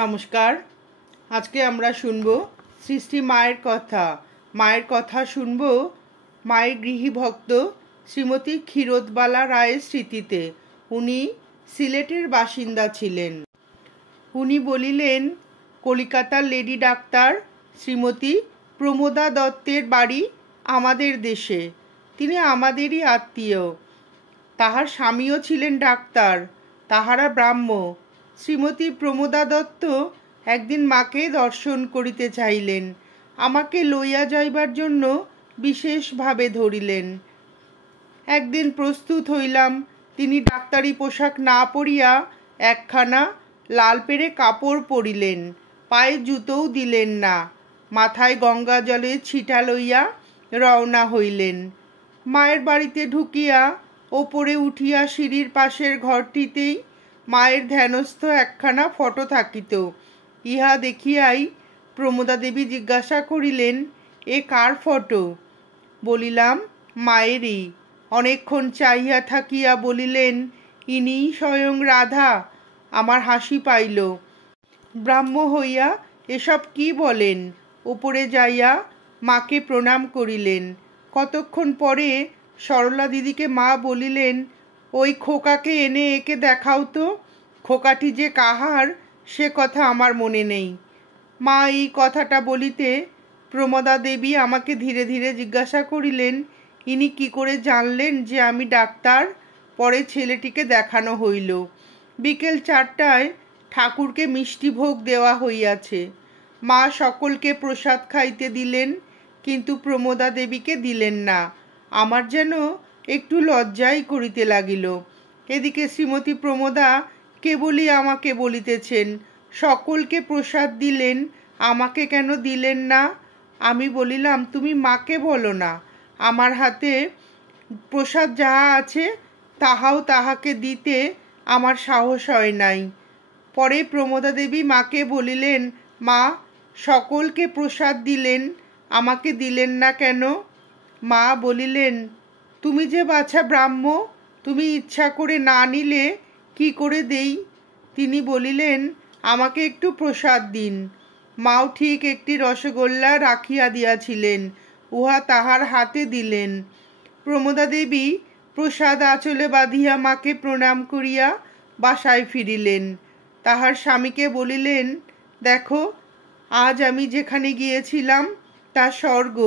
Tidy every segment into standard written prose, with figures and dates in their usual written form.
নমস্কার। আজকে আমরা শুনব সৃষ্টি মায়ের কথা শুনব মায়ের গৃহী ভক্ত শ্রীমতী ক্ষীরোদবালা রায়ের স্মৃতিতে। উনি সিলেটের বাসিন্দা ছিলেন। উনি বলিলেন, কলিকাতার লেডি ডাক্তার শ্রীমতী প্রমোদা দত্তের বাড়ি আমাদের দেশে। তিনি আমাদেরই আত্মীয়। তাহার স্বামীও ছিলেন ডাক্তার, তাহারা ব্রাহ্ম। শ্রীমতী প্রমোদা দত্ত একদিন মাকে দর্শন করিতে চাইলেন। আমাকে লইয়া যাইবার জন্য বিশেষভাবে ধরিলেন। একদিন প্রস্তুত হইলাম। তিনি ডাক্তারি পোশাক না পরিয়া একখানা লাল পেরে কাপড় পরিলেন, পায়ে জুতোও দিলেন না, মাথায় গঙ্গা জলের ছিটা লইয়া রওনা হইলেন। মায়ের বাড়িতে ঢুকিয়া ওপরে উঠিয়া সিঁড়ির পাশের ঘরটিতেই মায়ের ধ্যানস্থ একখানা ফটো থাকিত। ইহা দেখিয়াই প্রমোদা দেবী জিজ্ঞাসা করিলেন, এ কার ফটো? বলিলাম, মায়েরই। অনেকক্ষণ চাহিয়া থাকিয়া বলিলেন, ইনিই স্বয়ং রাধা। আমার হাসি পাইল। ব্রাহ্ম হইয়া এসব কি বলেন? উপরে যাইয়া মাকে প্রণাম করিলেন। কতক্ষণ পরে সরলা দিদিকে মা বলিলেন, ওই খোকাকে এনে একে দেখাও তো। খোকাটি যে কাহার সে কথা আমার মনে নেই। মা এই কথাটা বলিতে প্রমোদা দেবী আমাকে ধীরে ধীরে জিজ্ঞাসা করিলেন, ইনি কি করে জানলেন যে আমি ডাক্তার? পরে ছেলেটিকে দেখানো হইল। বিকেল 4টায় ঠাকুরকে মিষ্টি ভোগ দেওয়া হইয়াছে। মা সকলকে প্রসাদ খাইতে দিলেন, কিন্তু প্রমোদা দেবীকে দিলেন না। আমার যেন একটু লজ্জাই করিতে লাগিল। এদিকে শ্রীমতী প্রমোদা কেবলই আমাকে বলিতেছেন, সকলকে প্রসাদ দিলেন, আমাকে কেন দিলেন না? আমি বলিলাম, তুমি মাকে বলো না। আমার হাতে প্রসাদ যাহা আছে তাহাও তাহাকে দিতে আমার সাহস হয় নাই। পরে প্রমোদা দেবী মাকে বলিলেন, মা, সকলকে প্রসাদ দিলেন, আমাকে দিলেন না কেন? মা বলিলেন, তুমি যে বাছা ব্রাহ্ম, তুমি ইচ্ছা করে না নিলে কি করে দেই? তিনি বলিলেন, আমাকে একটু প্রসাদ দিন। মাও ঠিক একটি রসগোল্লা রাখিয়া দিয়াছিলেন, উহা তাহার হাতে দিলেন। প্রমোদা দেবী প্রসাদ আঁচলে বাঁধিয়া মাকে প্রণাম করিয়া বাসায় ফিরিলেন। তাহার স্বামীকে বলিলেন, দেখো, আজ আমি যেখানে গিয়েছিলাম তা স্বর্গ।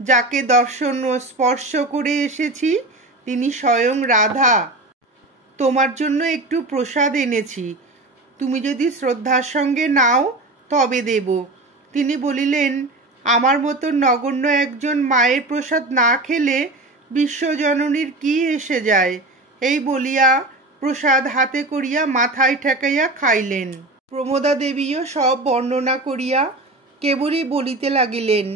যাকে দর্শন ও স্পর্শ করে এসেছি তিনি স্বয়ং রাধা। তোমার জন্য একটু প্রসাদ এনেছি, তুমি যদি শ্রদ্ধার সঙ্গে নাও তবে দেব। তিনি বলিলেন, আমার মতো নগণ্য একজন মায়ের প্রসাদ না খেলে বিশ্বজননীর কি এসে যায়? এই বলিয়া প্রসাদ হাতে করিয়া মাথায় ঠেকাইয়া খাইলেন। প্রমোদা দেবীও সব বর্ণনা করিয়া কেবলই বলিতে লাগিলেন,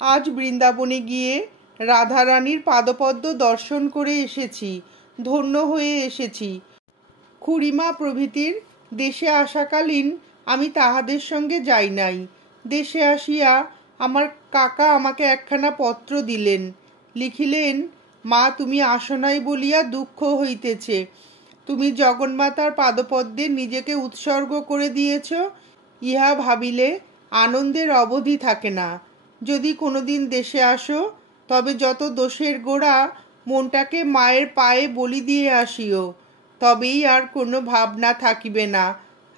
আজ বৃন্দাবনে গিয়ে রাধারানীর পাদপদ্ম দর্শন করে এসেছি, ধন্য হয়ে এসেছি। খুড়িমা প্রভৃতির দেশে আসাকালীন আমি তাহাদের সঙ্গে যাই নাই। দেশে আসিয়া আমার কাকা আমাকে একখানা পত্র দিলেন। লিখিলেন, মা, তুমি আসো নাই বলিয়া দুঃখ হইতেছে। তুমি জগন্মাতার পাদপদ্মে নিজেকে উৎসর্গ করে দিয়েছ, ইহা ভাবিলে আনন্দের অবধি থাকে না। যদি কোনোদিন দেশে আসো তবে যত দোষের গোড়া মনটাকে মায়ের পায়ে বলি দিয়ে আসিও, তবেই আর কোনো ভাবনা থাকিবে না।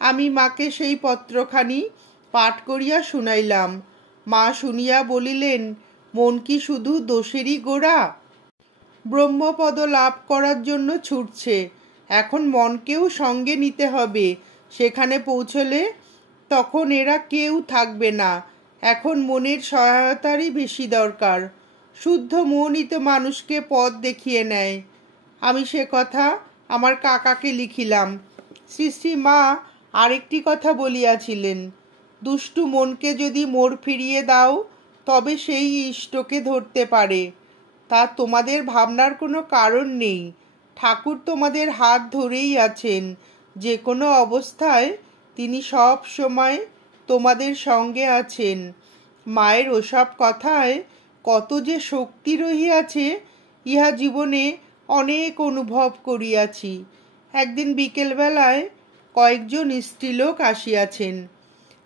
আমি মাকে সেই পত্রখানি পাঠ করিয়া শুনাইলাম। মা শুনিয়া বলিলেন, মন কি শুধু দোষেরই গোড়া? ব্রহ্মপদ লাভ করার জন্য ছুটছে, এখন মনকেও সঙ্গে নিতে হবে। সেখানে পৌঁছলে তখন এরা কেউ থাকবে না। এখন মনের সহায়তারই বেশি দরকার। শুদ্ধ মনই তো মানুষকে পথ দেখিয়ে নেয়। আমি সে কথা আমার কাকাকে লিখিলাম। শ্রী মা আরেকটি কথা বলিয়াছিলেন, দুষ্টু মনকে যদি মোড় ফিরিয়ে দাও তবে সেই ইষ্টকে ধরতে পারে। তা তোমাদের ভাবনার কোনো কারণ নেই। ঠাকুর তোমাদের হাত ধরেই আছেন। যে কোনো অবস্থায় তিনি সব সময় তোমাদের সঙ্গে আছেন। মায়ের ওসব কথায় কত যে শক্তি রহিয়াছে ইহা জীবনে অনেক অনুভব করিয়াছি। একদিন বিকেলবেলায় কয়েকজন স্ত্রীলোক আসিয়াছেন।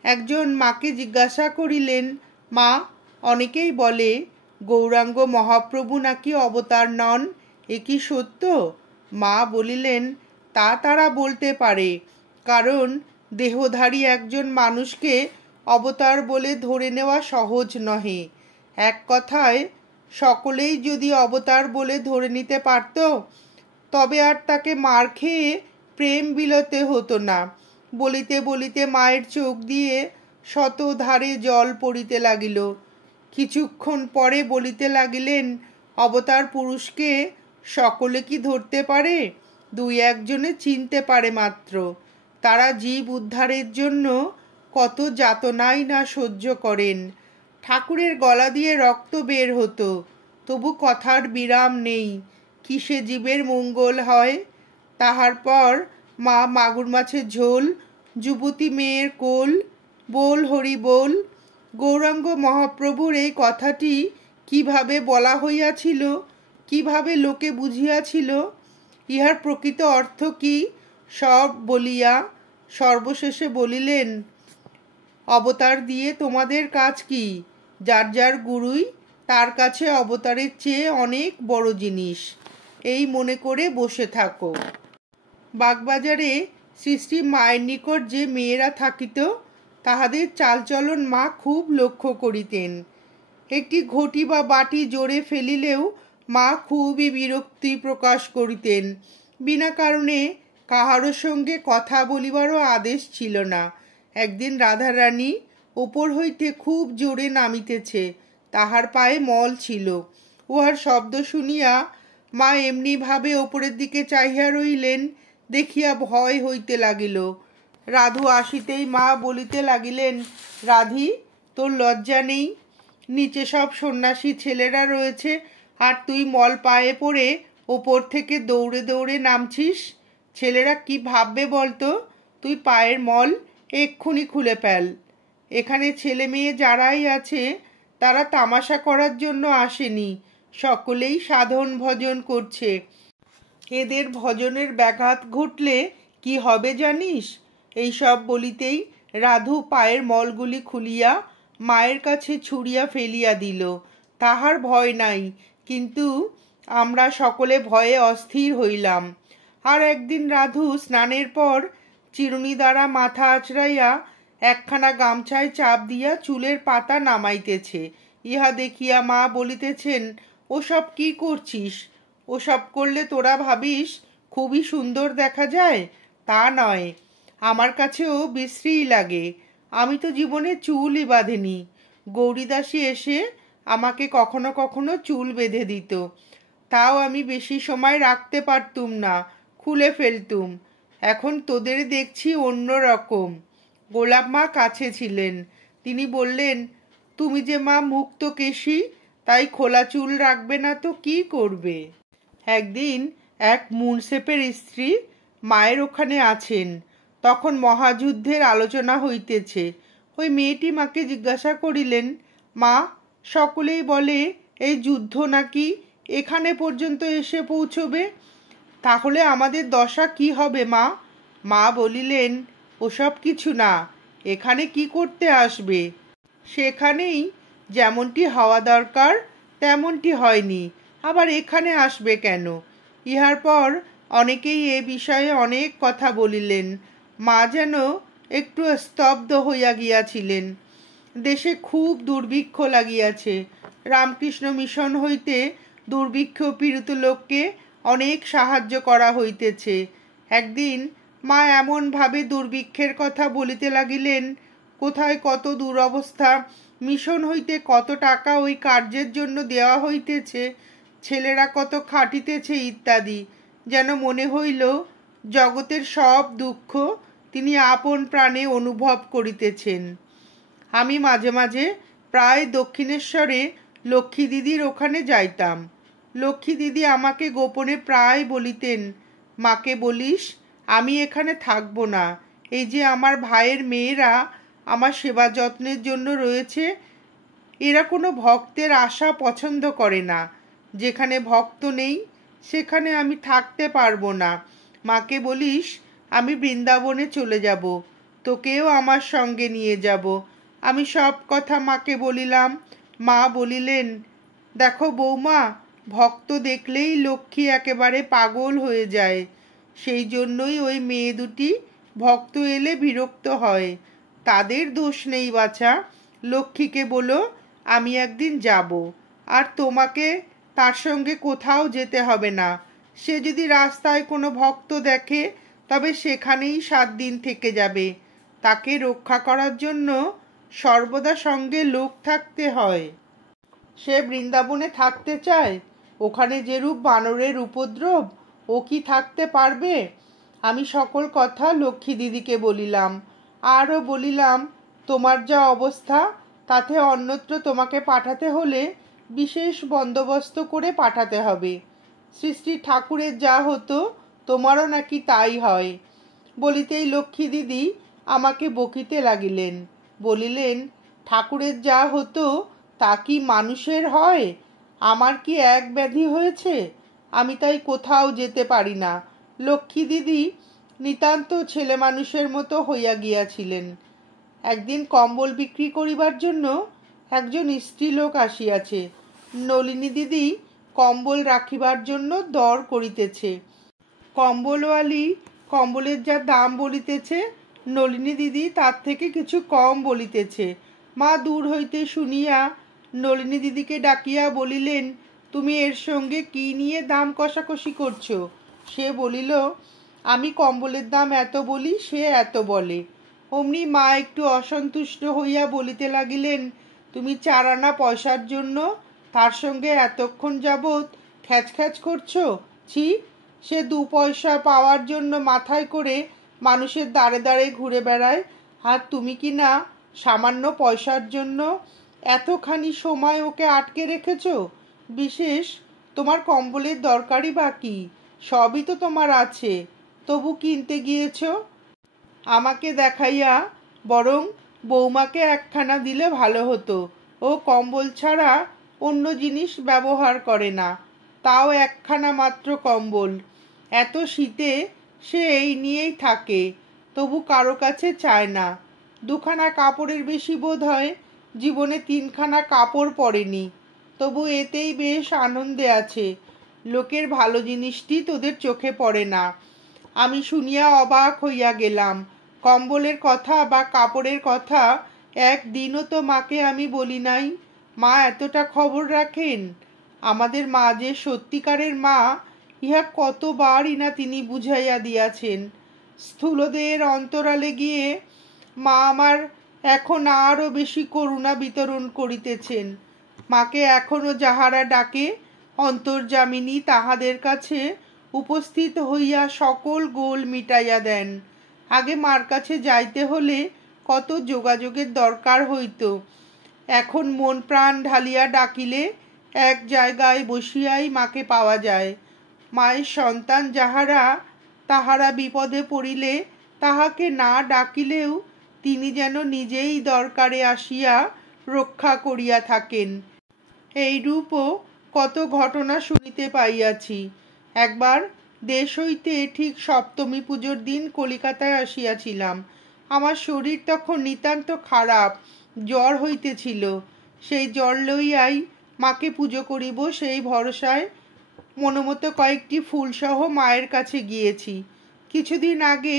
একজন মাকে জিজ্ঞাসা করিলেন, মা, অনেকেই বলে গৌরাঙ্গ মহাপ্রভু নাকি অবতার নন, এ কি সত্য? মা বলিলেন, তা তারা বলতে পারে, কারণ দেহধারী একজন মানুষকে অবতার বলে ধরে নেওয়া সহজ নহে। এক কথায় সকলেই যদি অবতার বলে ধরে নিতে পারত, তবে আর তাকে মার খেয়ে প্রেম বিলতে হতো না। বলিতে বলিতে মায়ের চোখ দিয়ে শত ধারে জল পড়িতে লাগিল। কিছুক্ষণ পরে বলিতে লাগিলেন, অবতার পুরুষকে সকলে কি ধরতে পারে? দুই একজনে চিনতে পারে মাত্র। তারা জীব উদ্ধারের জন্য কত যাতনাই না সহ্য করেন। ঠাকুরের গলা দিয়ে রক্ত বের হতো, তবু কথার বিরাম নেই, কিসে জীবের মঙ্গল হয়। তাহার পর মা মাগুর মাছের ঝোল, যুবতী মেয়ের কোল, বল হরি বল। গৌরাঙ্গ মহাপ্রভুর এই কথাটি কিভাবে বলা হইয়াছিল, কিভাবে লোকে বুঝিয়াছিল, ইহার প্রকৃত অর্থ কি, সব বলিয়া সর্বশেষে বলিলেন, অবতার দিয়ে তোমাদের কাজ কি? যার যার গুরুই তার কাছে অবতারের চেয়ে অনেক বড় জিনিস, এই মনে করে বসে থাকো। বাগবাজারে শ্রী শ্রী মায়ের নিকট যে মেয়েরা থাকিত, তাহাদের চালচলন মা খুব লক্ষ্য করিতেন। একটি ঘটি বা বাটি জোরে ফেলিলেও মা খুবই বিরক্তি প্রকাশ করিতেন। বিনা কারণে কাহারও সঙ্গে কথা বলিবারও আদেশ ছিল না। একদিন রাধারানী ওপর হইতে খুব জোরে নামিতেছে, তাহার পায়ে মল ছিল। উহার শব্দ শুনিয়া মা এমনিভাবে ওপরের দিকে চাহিয়া রইলেন, দেখিয়া ভয় হইতে লাগিল। রাধু আসিতেই মা বলিতে লাগিলেন, রাধি, তোর লজ্জা নেই? নিচে সব সন্ন্যাসী ছেলেরা রয়েছে, আর তুই মল পায়ে পড়ে ওপর থেকে দৌড়ে দৌড়ে নামছিস। ছেলেরা কি ভাববে বলতো? তুই পায়ের মল এক্ষুনি খুলে ফেল। এখানে ছেলে মেয়ে যারাই আছে, তারা তামাশা করার জন্য আসেনি, সকলেই সাধন ভজন করছে। এদের ভজনের ব্যাঘাত ঘটলে কি হবে জানিস? এইসব বলিতেই রাধু পায়ের মলগুলি খুলিয়া মায়ের কাছে ছুঁড়িয়া ফেলিয়া দিল। তাহার ভয় নাই, কিন্তু আমরা সকলে ভয়ে অস্থির হইলাম। আর একদিন রাধু স্নানের পর চিরুনি দ্বারা মাথা আঁচড়াইয়া একখানা গামছায় চাপ দিয়া চুলের পাতা নামাইতেছে। ইহা দেখিয়া মা বলিতেছেন, ওসব কি করছিস? ওসব করলে তোরা ভাবিস খুবই সুন্দর দেখা যায়? তা নয়, আমার কাছেও বিশ্রী লাগে। আমি তো জীবনে চুলই বাঁধেনি। গৌরীদাসী এসে আমাকে কখনো কখনো চুল বেঁধে দিত, তাও আমি বেশি সময় রাখতে পারতুম না, খুলে ফেলতুম। এখন তোদের দেখছি অন্য রকম। গোলাপ মা কাছে ছিলেন, তিনি বললেন, তুমি যে মা মুক্ত কেশী, তাই খোলা চুল রাখবে না তো কি করবে? একদিন এক মুনসেপের স্ত্রী মায়ের ওখানে আছেন, তখন মহাযুদ্ধের আলোচনা হইতেছে। ওই মেয়েটি মাকে জিজ্ঞাসা করিলেন, মা, সকলেই বলে এই যুদ্ধ নাকি এখানে পর্যন্ত এসে পৌঁছবে, তাহলে আমাদের দশা কি হবে মা? মা বলিলেন, ওসব কিছু না, এখানে কি করতে আসবে? সেখানেই যেমনটি হওয়া দরকার তেমনটি হয়নি, আবার এখানে আসবে কেন? ইহার পর অনেকেই এ বিষয়ে অনেক কথা বলিলেন। মা যেন একটু স্তব্ধ হইয়া গিয়াছিলেন। দেশে খুব দুর্ভিক্ষ লাগিয়াছে। রামকৃষ্ণ মিশন হইতে দুর্ভিক্ষ পীড়িত লোককে অনেক সাহায্য করা হইতেছে। একদিন মা এমনভাবে দুর্ভিক্ষের কথা বলিতে লাগিলেন, কোথায় কত দুরবস্থা, মিশন হইতে কত টাকা ওই কার্যের জন্য দেওয়া হইতেছে, ছেলেরা কত খাটিতেছে ইত্যাদি, যেন মনে হইল জগতের সব দুঃখ তিনি আপন প্রাণে অনুভব করিতেছেন। আমি মাঝে মাঝে প্রায় দক্ষিণেশ্বরে লক্ষ্মী দিদির ওখানে যাইতাম। লক্ষ্মী দিদি আমাকে গোপনে প্রায় বলিতেন, মাকে বলিস আমি এখানে থাকবো না, এই যে আমার ভাইয়ের মেয়েরা আমার সেবা যত্নের জন্য রয়েছে, এরা কোনো ভক্তের আশা পছন্দ করে না। যেখানে ভক্ত নেই সেখানে আমি থাকতে পারবো না। মাকে বলিস আমি বৃন্দাবনে চলে যাব, তোকেও আমার সঙ্গে নিয়ে যাব। আমি সব কথা মাকে বলিলাম। মা বলিলেন, দেখো বৌমা, ভক্ত দেখলেই লক্ষ্মী একেবারে পাগল হয়ে যায়। সেই জন্যই ওই মেয়ে দুটি ভক্ত এলে বিরক্ত হয়। তাদের দোষ নেই বাছা। লক্ষ্মীকে বলো আমি একদিন যাব, আর তোমাকে তার সঙ্গে কোথাও যেতে হবে না। সে যদি রাস্তায় কোনো ভক্ত দেখে তবে সেখানেই 7 দিন থেকে যাবে। তাকে রক্ষা করার জন্য সর্বদা সঙ্গে লোক থাকতে হয়। সে বৃন্দাবনে থাকতে চায়, ওখানে যেরূপ বানরের উপদ্রব, ও কি থাকতে পারবে? আমি সকল কথা লক্ষ্মী দিদিকে বলিলাম। আরও বলিলাম, তোমার যা অবস্থা তাতে অন্যত্র তোমাকে পাঠাতে হলে বিশেষ বন্দোবস্ত করে পাঠাতে হবে। শ্রী শ্রী ঠাকুরের যা হতো তোমারও নাকি তাই হয়। বলিতেই লক্ষ্মী দিদি আমাকে বকিতে লাগিলেন। বলিলেন, ঠাকুরের যা হতো তা কি মানুষের হয়? আমার কি এক ব্যাধি হয়েছে? আমি তাই কোথাও যেতে পারি না। লক্ষ্মী দিদি নিতান্ত ছেলে মানুষের মতো হইয়া গিয়াছিলেন। একদিন কম্বল বিক্রি করিবার জন্য একজন স্ত্রীলোক আসিয়াছে। নলিনী দিদি কম্বল রাখিবার জন্য দর করিতেছে। কম্বলওয়ালি কম্বলের যা দাম বলিতেছে, নলিনী দিদি তার থেকে কিছু কম বলিতেছে। মা দূর হইতে শুনিয়া নলিনী দিদিকে ডাকিয়া বলিলেন, তুমি এর সঙ্গে কি নিয়ে দাম কষাকষি করছো? সে বলিল, আমি কম্বলের দাম এত বলি, সে এত বলে। অমনি মা একটু অসন্তুষ্ট হইয়া বলিতে লাগিলেন, তুমি 4 আনা পয়সার জন্য তার সঙ্গে এতক্ষণ যাবৎ খ্যাচখ্যাচ করছো? ছি! সে 2 পয়সা পাওয়ার জন্য মাথায় করে মানুষের দাঁড়ে দাঁড়ে ঘুরে বেড়ায়, আর তুমি কি না সামান্য পয়সার জন্য এতখানি সময় ওকে আটকে রেখেছ? বিশেষ তোমার কম্বলের দরকারই বা কি? সবই তো তোমার আছে, তবু কিনতে গিয়েছ। আমাকে দেখাইয়া বরং বৌমাকে একখানা দিলে ভালো হতো। ও কম্বল ছাড়া অন্য জিনিস ব্যবহার করে না, তাও একখানা মাত্র কম্বল। এত শীতে সে এই নিয়েই থাকে, তবু কারো কাছে চায় না। 2 খানা কাপড়ের বেশি বোধ হয় জীবনে 3 খানা কাপড় পরেনি, তবু এতেই বেশ আনন্দে আছে। লোকের ভালো জিনিসটি তোদের চোখে পড়ে না। আমি শুনিয়া অবাক হইয়া গেলাম। কম্বলের কথা বা কাপড়ের কথা একদিনও তো মাকে আমি বলি নাই। মা এতটা খবর রাখেন? আমাদের মা যে সত্যিকারের মা, ইহা কতবারই না তিনি বুঝাইয়া দিয়াছেন। স্থূলদেহের অন্তরালে গিয়ে মা আমার এখন আরও বেশি করুণা বিতরণ করিতেছেন। মাকে এখনো যাহারা ডাকে অন্তর্যামিনী, তাহাদের কাছে উপস্থিত হইয়া সকল গোল মিটাইয়া দেন। আগে মার কাছে যাইতে হলে কত যোগাযোগের দরকার হইত, এখন মন প্রাণ ঢালিয়া ডাকিলে এক জায়গায় বসিয়াই মাকে পাওয়া যায়। মায়ের সন্তান যাহারা, তাহারা বিপদে পড়িলে তাহাকে না ডাকিলেও তিনি যেন নিজেই দরকারে আসিয়া রক্ষা করিয়া থাকেন। এইরূপও কত ঘটনা শুনিতে পাইয়াছি। একবার দেশ হইতে ঠিক সপ্তমী পুজোর দিন কলিকাতায় আসিয়াছিলাম। আমার শরীর তখন নিতান্ত খারাপ, জ্বর হইতেছিল। সেই জ্বর লইয়াই মাকে পুজো করিব সেই ভরসায় মনোমতো কয়েকটি ফুলসহ মায়ের কাছে গিয়েছি। কিছুদিন আগে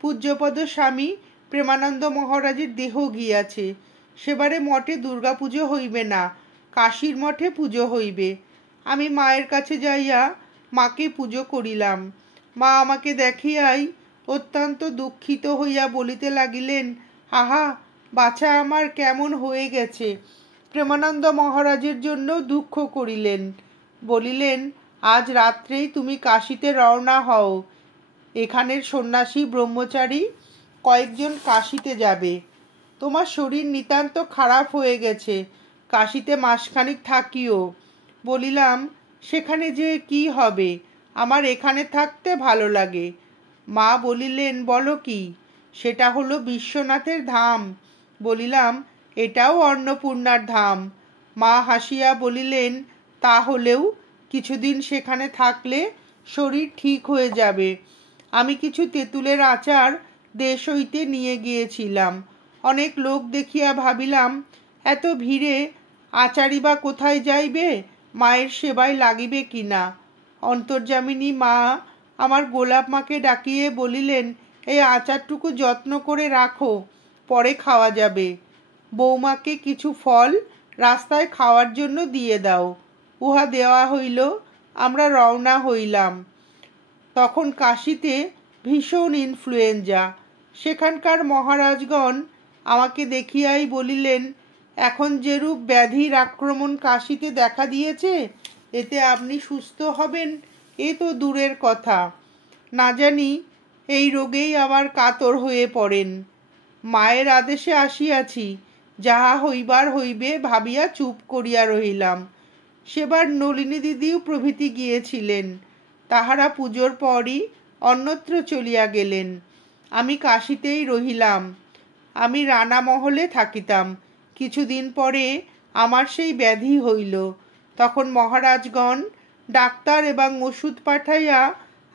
পূজ্যপদ স্বামী প্রেমানন্দ মহারাজের দেহ গিয়াছে। সেবারে মঠে দুর্গাপুজো হইবে না, কাশীর মঠে পুজো হইবে। আমি মায়ের কাছে যাইয়া মাকে পুজো করিলাম। মা আমাকে দেখিয়াই অত্যন্ত দুঃখিত হইয়া বলিতে লাগিলেন, আহা বাছা আমার কেমন হয়ে গেছে। প্রেমানন্দ মহারাজের জন্য দুঃখ করিলেন। বলিলেন, আজ রাত্রেই তুমি কাশীতে রওনা হও। এখানের সন্ন্যাসী ব্রহ্মচারী কয়েকজন কাশীতে যাবে। তোমার শরীর নিতান্ত খারাপ হয়ে গেছে, কাশীতে মাসখানিক থাকিও। বলিলাম, সেখানে যে কি হবে, আমার এখানে থাকতে ভালো লাগে। মা বলিলেন, বলো কি? সেটা হলো বিশ্বনাথের ধাম। বলিলাম, এটাও অন্নপূর্ণার ধাম। মা হাসিয়া বলিলেন, তা হলেও কিছুদিন সেখানে থাকলে শরীর ঠিক হয়ে যাবে। আমি কিছু তেঁতুলের আচার দেশ হইতে নিয়ে গিয়েছিলাম। অনেক লোক দেখিয়া ভাবিলাম, এত ভিড়ে আচারই বা কোথায় যাইবে, মায়ের সেবায় লাগিবে কিনা। অন্তর্যামিনী মা আমার গোলাপ মাকে ডাকিয়ে বলিলেন, এই আচারটুকু যত্ন করে রাখো, পরে খাওয়া যাবে। বৌমাকে কিছু ফল রাস্তায় খাওয়ার জন্য দিয়ে দাও। উহা দেওয়া হইল। আমরা রওনা হইলাম। তখন কাশীতে ভীষণ ইনফ্লুয়েঞ্জা। সেখানকার মহারাজগণ আমাকে দেখিয়াই বলিলেন, এখন যেরূপ ব্যাধির আক্রমণ কাশীতে দেখা দিয়েছে, এতে আপনি সুস্থ হবেন এ তো দূরের কথা, না জানি এই রোগেই আবার কাতর হয়ে পড়েন। মায়ের আদেশে আসিয়াছি, যাহা হইবার হইবে ভাবিয়া চুপ করিয়া রহিলাম। সেবার নলিনী দিদিও প্রভৃতি গিয়েছিলেন। তাহারা পুজোর পরই অন্যত্র চলিয়া গেলেন। আমি কাশীতেই রহিলাম। আমি রানামহলে থাকিতাম। কিছুদিন পরে আমার সেই ব্যাধি হইল। তখন মহারাজগণ ডাক্তার এবং ওষুধ পাঠাইয়া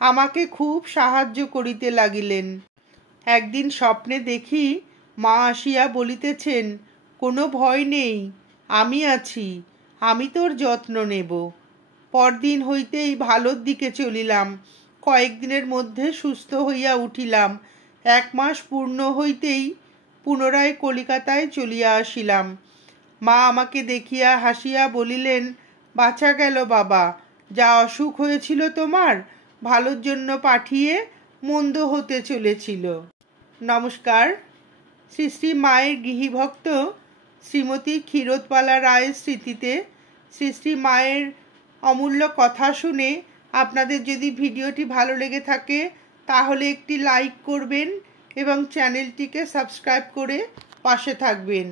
আমাকে খুব সাহায্য করিতে লাগিলেন। একদিন স্বপ্নে দেখি মা আসিয়া বলিতেছেন, কোনো ভয় নেই, আমি আছি, আমি তোর যত্ন নেব। পরদিন হইতেই ভালোর দিকে চলিলাম। কয়েকদিনের মধ্যে সুস্থ হইয়া উঠিলাম। 1 মাস পূর্ণ হইতেই পুনরায় কলিকাতায় চলিয়া আসিলাম। মা আমাকে দেখিয়া হাসিয়া বলিলেন, বাঁচা গেল বাবা, যা অসুখ হয়েছিল তোমার ভালোর জন্য পাঠিয়ে মন্দ হতে চলেছিল। নমস্কার। শ্রী শ্রী মায়ের গৃহীভক্ত শ্রীমতী ক্ষীরোদবালা রায়ের স্মৃতিতে শ্রী শ্রী মায়ের অমূল্য কথা শুনে আপনাদের যদি ভিডিওটি ভালো লেগে থাকে তাহলে একটি লাইক করবেন এবং চ্যানেলটিকে সাবস্ক্রাইব করে পাশে থাকবেন।